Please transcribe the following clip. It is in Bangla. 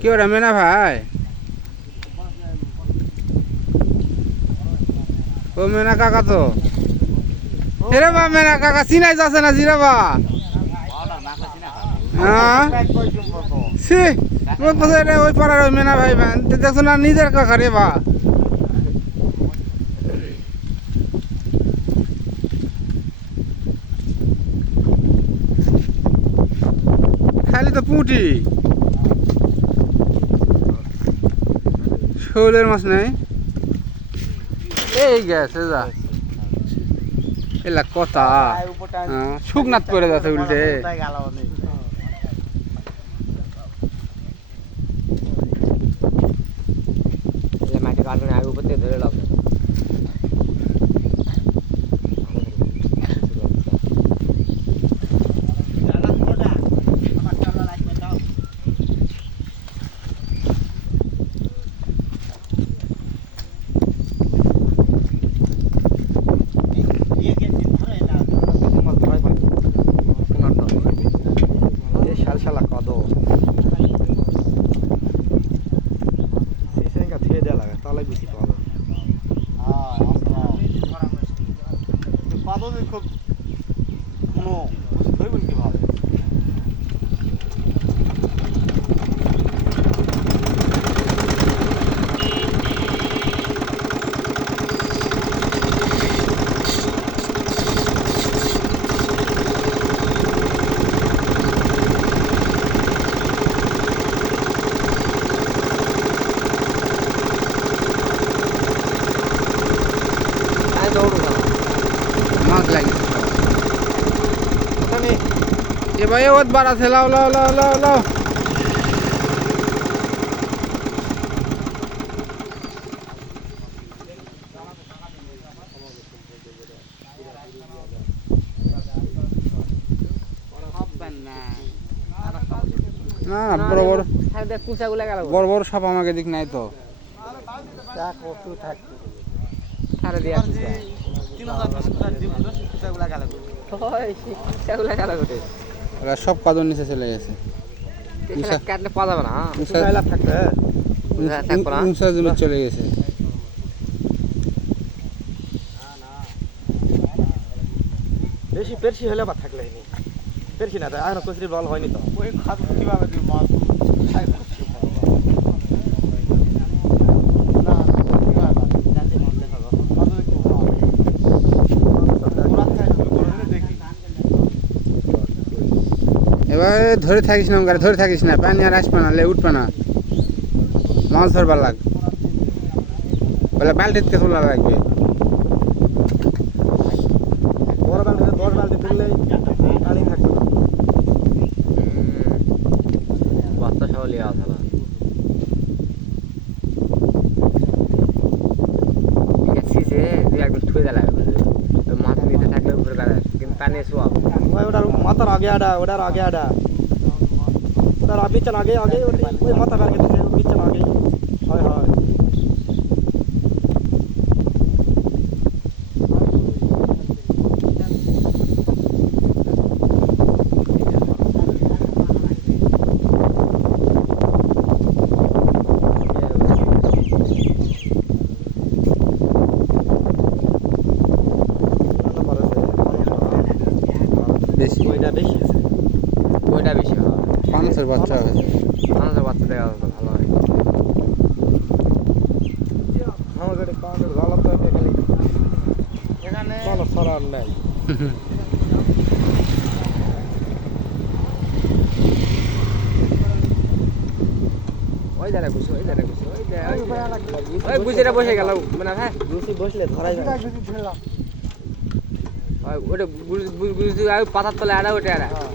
কি ওরা মেনা ভাই? ও মেনা কাকা তো। এরে বা, মেনা কাকা, চিনাই যাচ্ছে না, জিরে বা? হ্যাঁ? ওই পাড়ার ওই মেনা ভাই দেখছ না, নিজের কাকা রে বা। খালি তো পুঁটি। শোলের মাছ নাই? এই গেছে যা। এলা কথা। হ্যাঁ, শুকনাত করে যাচ্ছে উল্টে। মাটি কাটনে আগে উপর থেকে ধরে লাভ নেই। শাল শালা কদ সেসেঙ্গা ধুয়ে দেওয়া লাগে তাহলে বেশি পাওয়া যাবে পাদবে খুব কোনো ধরবেন কীভাবে আমি দৌড়ু না। মাছ লাগে। ওখানে এ ভাই ওত বাড়াছে লাও লাও লাও লাও লাও। না না বড় বড় সাপ আমাকে দিক নাই তো। কত থাকবে ওরা সব নিচে চলে গেছে। কাটলে পাওয়া যাবে না হ্যাঁ? উঁচা জমি চলে গেছে। বেশি পেরসি হলে বা থাকলে পেরসি না আর কচুরি বল হয়নি তো। ওই খাদ কীভাবে মাছ খাই করছি না কীভাবে জানতে মন দেখা যাবে পাদবে খুব ভালো ওরা খাই শুরু করে দিলে দেখি এবার ধরে থাকিস না গাড়ি ধরে থাকিস না, পানি আর আসবে না উঠবে না। মাছ ধরবার লাগ। বলে বালতিতে তোলা লাগবে। বড় বালতি বড় বালতি তুললে পানি থাকবে না হুম। বস্তা সহ লিয়ে আসা না। ঠিক আছে, সে দুই একদিন থুয়ে দেয় লাগবে, বুঝলি? ওই মাছ নিচে থাকলে উপরে পানি শোয়াব। ওই ওটার মাথার আগে আডা ওটার আগে আডা ওটার বিচ্ছান আগে আগে ওই মাথা বের কেটেছে বিচ্ছান আগে হয় হয় নাম্বার আছে বেশি। ওইটা বেশি আছে ওইটা বেশি ভালো মানুষের বাচ্চা হয়েছে। মানুষের বাচ্চা দেখা তো ভালো হয়। আমার গাড়ি পাউন্ডের গলা তো এখানে এখানে কোনো সরার নাই ওই জায়গায় বসে, ওই জায়গায় বসে, ওই ওই। বসে গেল মানে হ্যাঁ। বেশি বসলে ধরাই যায় ওটা পাতার তলে আড়া ওটা আড়া হ্যাঁ।